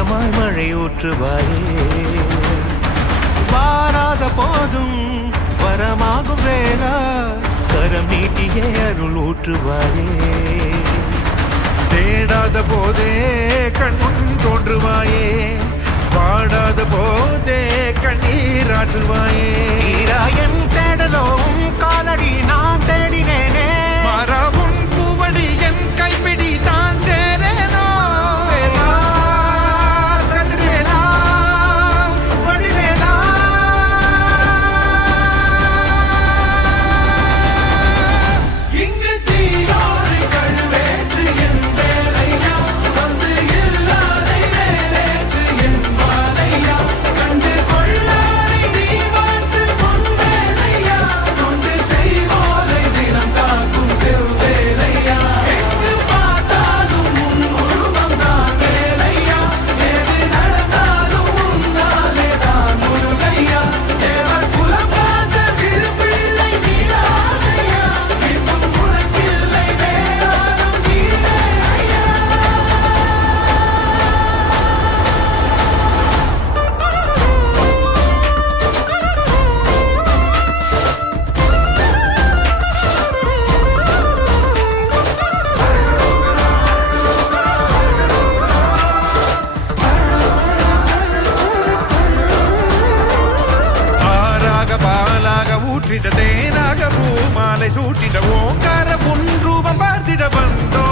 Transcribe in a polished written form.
ஏக்கமாய் மழை ஊற்றுவாயே வாராத போதும் வரமாகும் வேளா கரம் நீட்டியே அருள் ஊற்றுவாயே தேடாத போதே கண்முன் தோன்றுவாயே பாடாத போதே கண்ணீராற்றுவாயே ஈராயன் தேடலோம் காலடி நான் தேடினேனே மாறாவும் பூவடி என் கைப்பிடி தான் சேரேனோ கதிர்வேலா வடிவேலா இங்கு தீயோடு கழுவேற்று என் வேலையா வந்து இல்லாதை வேலேற்று என் வாழையா கண்டு கொள்ளாரை நீ மாற்று பொன் வேலையா கொண்டு செய்வோலை தினம் காக்கும் செவ்வேலையா எங்கு பார்த்தாலும் உன் உருவம் தான் வேலையா எது நடந்தாலும் உன்னாலே தான் முருகையா தேவர் குலம் பார்த்த சிறு பிள்ளை நீராதையா இன்னும் உனக்கில்லை வேறாரும் நீரே ஐயா ஆறாக பாலாக ஊற்றிட தேனாக பூமாலை சூட்டிட ஓங்கார புன் ரூபம் பார்த்திட வந்தோ